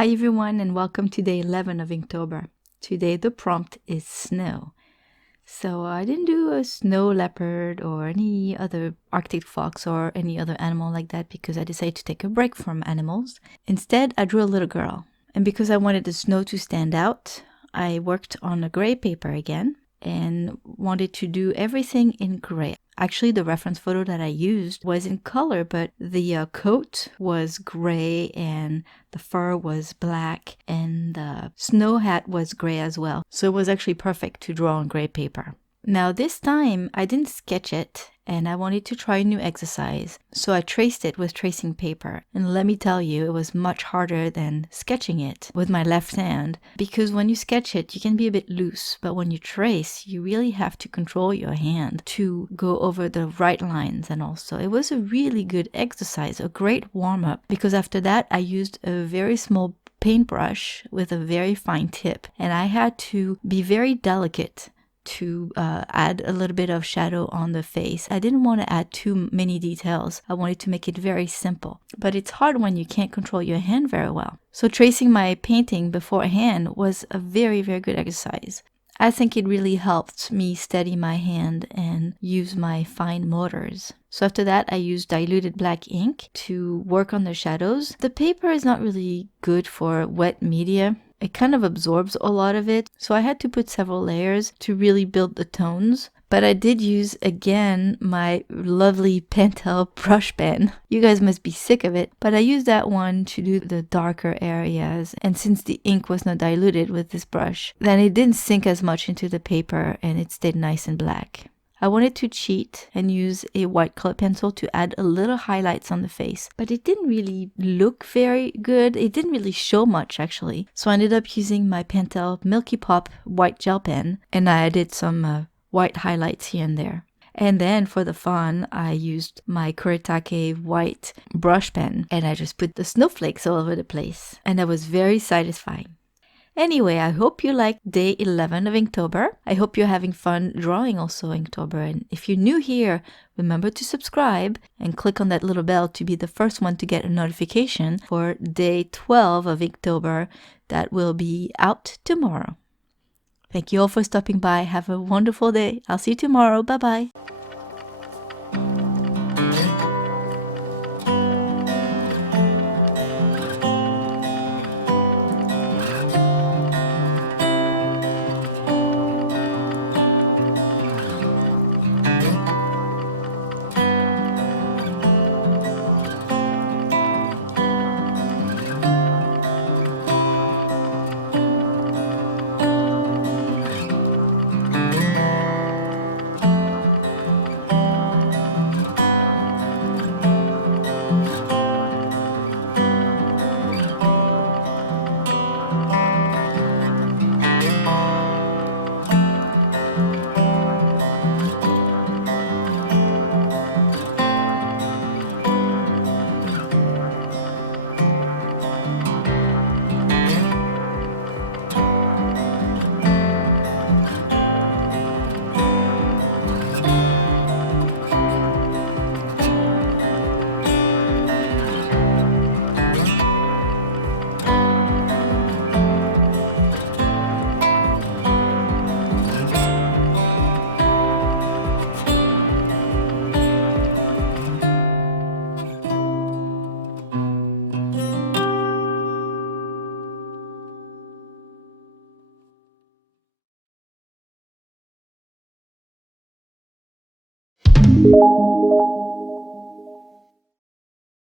Hi everyone and welcome to day 11 of Inktober. Today the prompt is snow. So I didn't do a snow leopard or any other Arctic fox or any other animal like that because I decided to take a break from animals. Instead, I drew a little girl. And because I wanted the snow to stand out, I worked on a gray paper again and wanted to do everything in gray. Actually, the reference photo that I used was in color, but the coat was gray and the fur was black and the snow hat was gray as well. So it was actually perfect to draw on gray paper. Now this time I didn't sketch it and I wanted to try a new exercise. So I traced it with tracing paper. And let me tell you, it was much harder than sketching it with my left hand because when you sketch it, you can be a bit loose. But when you trace, you really have to control your hand to go over the right lines. And also it was a really good exercise, a great warm-up, because after that I used a very small paintbrush with a very fine tip. And I had to be very delicate to add a little bit of shadow on the face. I didn't want to add too many details. I wanted to make it very simple. But it's hard when you can't control your hand very well. So tracing my painting beforehand was a very, very good exercise. I think it really helped me steady my hand and use my fine motors. So after that, I used diluted black ink to work on the shadows. The paper is not really good for wet media. It kind of absorbs a lot of it, so I had to put several layers to really build the tones. But I did use, again, my lovely Pentel brush pen. You guys must be sick of it, but I used that one to do the darker areas. And since the ink was not diluted with this brush, then it didn't sink as much into the paper and it stayed nice and black. I wanted to cheat and use a white color pencil to add a little highlights on the face, but it didn't really look very good. It didn't really show much actually. So I ended up using my Pentel Milky Pop white gel pen and I added some white highlights here and there. And then for the fun, I used my Kuretake white brush pen and I just put the snowflakes all over the place. And that was very satisfying. Anyway, I hope you liked day 11 of Inktober. I hope you're having fun drawing also Inktober. And if you're new here, remember to subscribe and click on that little bell to be the first one to get a notification for day 12 of Inktober that will be out tomorrow. Thank you all for stopping by. Have a wonderful day. I'll see you tomorrow. Bye-bye.